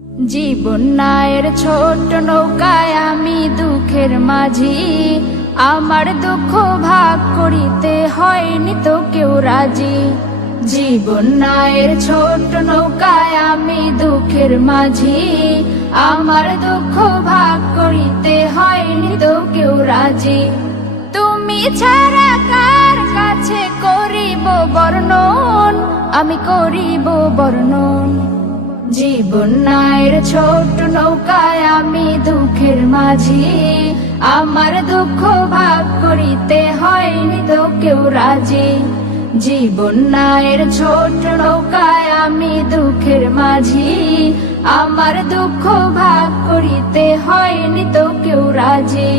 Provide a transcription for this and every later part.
জীবন নায়ের ছোট নৌকায় আমি দুঃখের মাঝি, আমার দুঃখ ভাগ করিতে হয়নি তো কেউ রাজি। জীবন নায়ের ছোট নৌকায় আমি দুঃখের মাঝি, আমার দুঃখ ভাগ করিতে হয়নি তো কেউ রাজি। তুমি ছাড়া কার কাছে করিব বর্ণন, আমি করিব বর্ণন। জীবন নায়ের ছোট নৌকায় আমি দুঃখের মাঝি, আমার দুঃখ ভাগ করিতে হয়নি তো কেউ রাজি। জীবন নায়ের ছোট নৌকায় আমি দুঃখের মাঝি, আমার দুঃখ ভাগ করিতে হয়নি তো কেউ রাজি।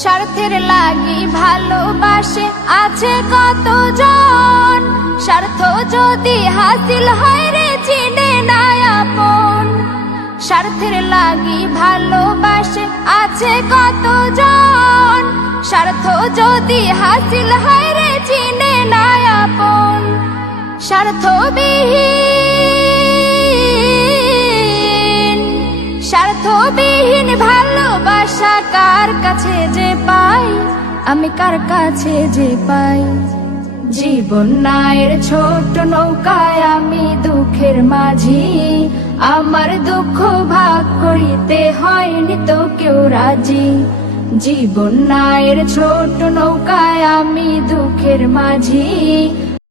স্বার্থের লাগি ভালোবাসে আছে কতজন, স্বার্থ যদি হাসিল হয় রে চিনে না আপন। স্বার্থের লাগি ভালোবাসে আছে কতজন, স্বার্থ যদি হাসিল হয় রে চিনে না আপন। স্বার্থবিহীন ভালোবাসা কার কাছে যে পাই, আমি কার কাছে যে পাই। জীবন নায়ের ছোট নৌকায় আমি দুঃখের মাঝি, আমার দুঃখ ভাগ করিতে হয়নি তো কেউ রাজি। জীবন নায়ের ছোট নৌকায় আমি দুঃখের মাঝি,